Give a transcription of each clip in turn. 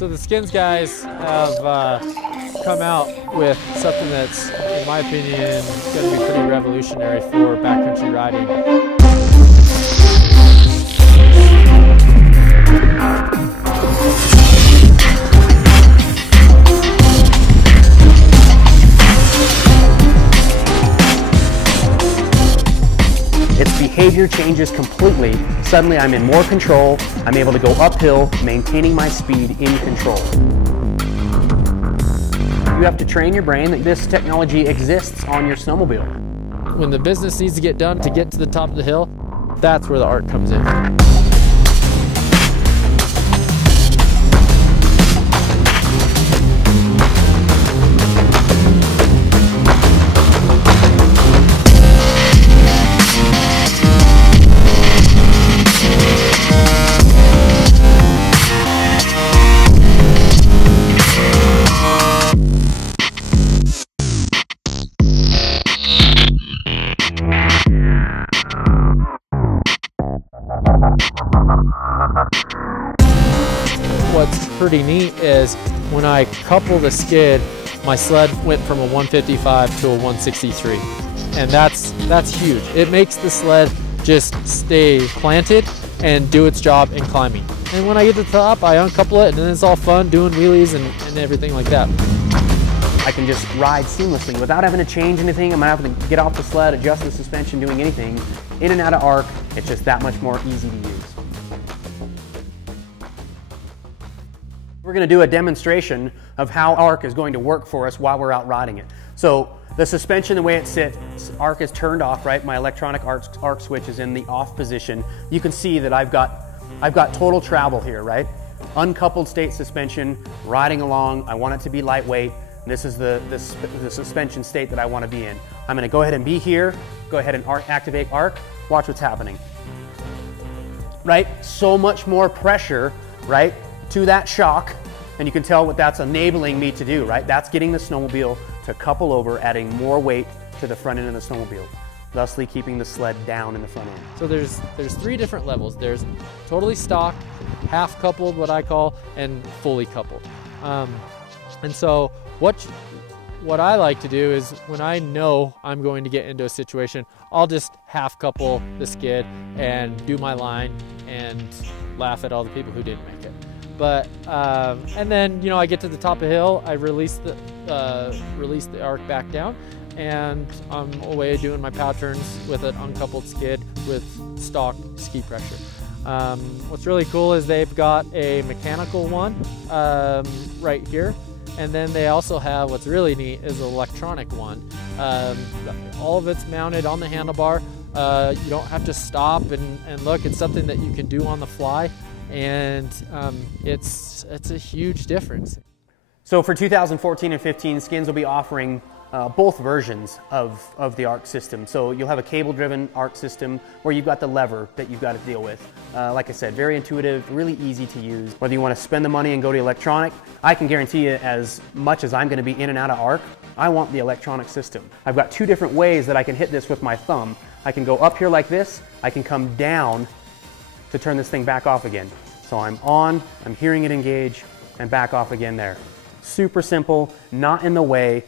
So the Skinz guys have come out with something that's, in my opinion, going to be pretty revolutionary for backcountry riding. Its behavior changes completely. Suddenly I'm in more control. I'm able to go uphill, maintaining my speed in control. You have to train your brain that this technology exists on your snowmobile. When the business needs to get done to get to the top of the hill, that's where the art comes in. What's pretty neat is when I couple the skid, my sled went from a 155 to a 163. And that's huge. It makes the sled just stay planted and do its job in climbing. And when I get to the top, I uncouple it and then it's all fun doing wheelies and everything like that. I can just ride seamlessly without having to change anything. I'm not having to get off the sled, adjust the suspension, doing anything. In and out of arc, it's just that much more easy to use. We're going to do a demonstration of how arc is going to work for us while we're out riding it. So the suspension, the way it sits, arc is turned off, right? My electronic arc switch is in the off position. You can see that I've got total travel here, right? Uncoupled state suspension, riding along. I want it to be lightweight. This is the suspension state that I want to be in. I'm going to go ahead and be here, go ahead and activate arc, watch what's happening. Right? So much more pressure, right, to that shock, and you can tell what that's enabling me to do, right? That's getting the snowmobile to couple over, adding more weight to the front end of the snowmobile, thusly keeping the sled down in the front end. So there's three different levels. There's totally stock, half coupled, what I call, and fully coupled. And so what I like to do is when I know I'm going to get into a situation, I'll just half couple the skid and do my line and laugh at all the people who didn't make it. But and then I get to the top of the hill, I release the arc back down, and I'm away doing my pow turns with an uncoupled skid with stock ski pressure. What's really cool is they've got a mechanical one right here. And then they also have, what's really neat, is an electronic one. All of it's mounted on the handlebar. You don't have to stop and look. It's something that you can do on the fly, and it's a huge difference. So for 2014 and 15, Skinz will be offering both versions of the arc system. So you'll have a cable-driven arc system where you've got the lever that you've got to deal with. Like I said, very intuitive, really easy to use. Whether you want to spend the money and go to electronic, I can guarantee you, as much as I'm going to be in and out of arc, I want the electronic system. I've got two different ways that I can hit this with my thumb. I can go up here like this, I can come down to turn this thing back off again. So I'm on, I'm hearing it engage, and back off again there. Super simple, not in the way.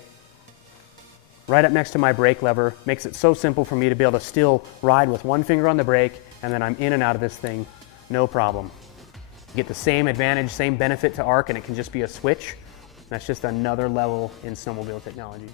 Right up next to my brake lever, makes it so simple for me to be able to still ride with one finger on the brake, and then I'm in and out of this thing, no problem. You get the same advantage, same benefit to arc, and it can just be a switch. That's just another level in snowmobile technology.